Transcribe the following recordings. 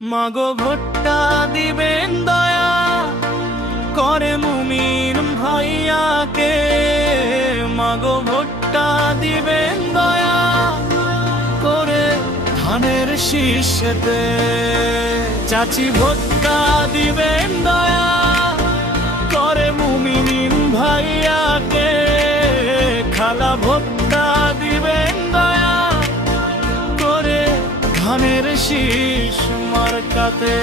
মাগো ভোটটা দিবেন দয়া করে মুমিন ভাইয়াকে। মাগো ভোটটা দিবেন দয়া করে ধানের শীষেতে। চাচি ভোটটা দিবেন দয়া করে মুমিন ভাইয়াকে। খালা ভোটটা দিবেন দয়া করে ধানের শীষ মার্কাতে।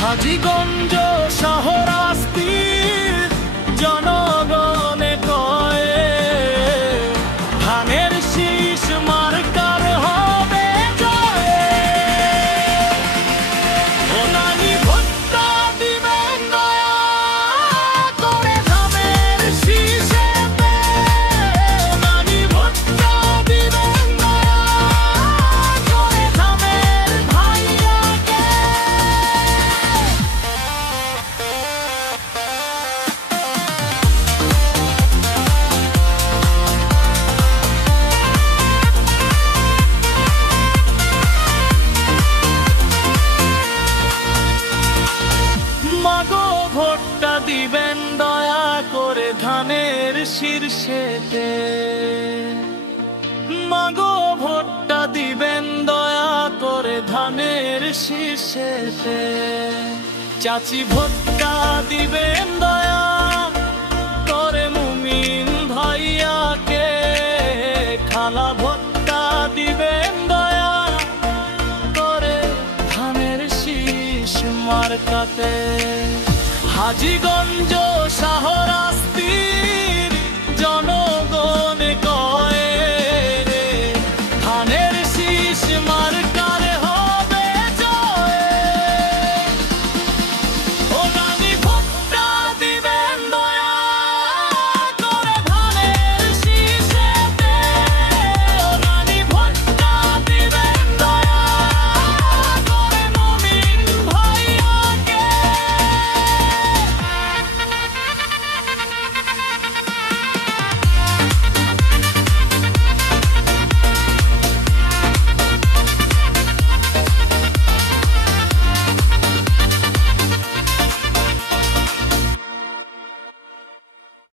হাজীগঞ্জ শহর আস্তির জনগণে কয়ে ধানের শীষ মার্কার হবে জয়। ও নানি ভোটটা দিবেন দয়া করে ধানের শীষেতে। নানি ভোটটা দিবেন দয়া করে ধানের ভাইয়াকে। মাগো ভোটটা দিবেন দয়া করে ধানের শীর্ষেতে। মাগো ভোটটা দিবেন দয়া করে ধানের শীর্ষেতে। চাচি ভোটটা দিবেন দয়া করে মুমিন ভাইয়াকে। খালা ভোটটা দিবেন দয়া করে ধানের শীষ মার্কাতে। হাজীগঞ্জ শহর আস্তি